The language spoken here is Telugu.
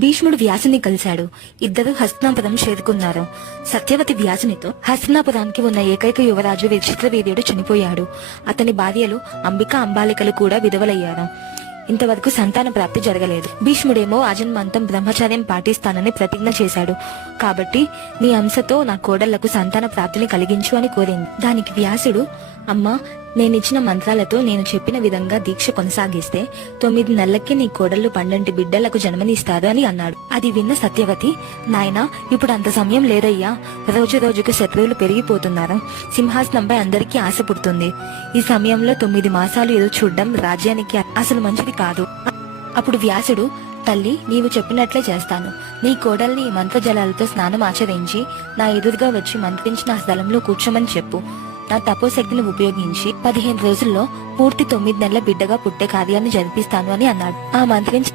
భీష్ముడు వ్యాసుని కలిశాడు. ఇద్దరు హస్తినాపురం చేరుకున్నారు. సత్యవతి వ్యాసునితో, హస్తినాపురానికి ఉన్న ఏకైక యువరాజు విచిత్రవీర్యుడు చనిపోయాడు. అతని భార్యలు అంబిక, అంబాలికలు కూడా విధవలయ్యారు. ఇంతవరకు సంతాన ప్రాప్తి జరగలేదు. భీష్ముడేమో ఆజన్మాంతం బ్రహ్మచర్యం పాటిస్తానని ప్రతిజ్ఞ చేశాడు. కాబట్టి నీ అంశతో నా కోడళ్లకు సంతాన ప్రాప్తిని కలిగించు అని కోరింది. దానికి వ్యాసుడు, అమ్మా, నేనిచ్చిన మంత్రాలతో నేను చెప్పిన విధంగా దీక్ష కొనసాగిస్తే 9 నెలలకి నీ కోడళ్లు 12 బిడ్డలకు జన్మనిస్తారు అని అన్నాడు. అది విన్న సత్యవతి, నాయనా, ఇప్పుడు అంత సమయం లేదయ్యా. రోజు రోజుకు శత్రువులు పెరిగిపోతున్నారు. సింహాసనంపై అందరికీ ఆశ పుడుతుంది. ఈ సమయంలో 9 మాసాలు ఎదురు చూడడం రాజ్యానికి అసలు మంచిది కాదు. అప్పుడు వ్యాసుడు, తల్లి, నీవు చెప్పినట్లే చేస్తాను. నీ కోడల్ని ఈ మంత్రజలాలతో స్నానం ఆచరించి నా ఎదురుగా వచ్చి మంత్రించిన ఆ స్థలంలో కూర్చోమని చెప్పు. నా తపోశక్తిని ఉపయోగించి 15 రోజుల్లో పూర్తి 9 నెలల బిడ్డగా పుట్టే కార్యాన్ని జరిపిస్తాను అని అన్నాడు. ఆ మంత్రించి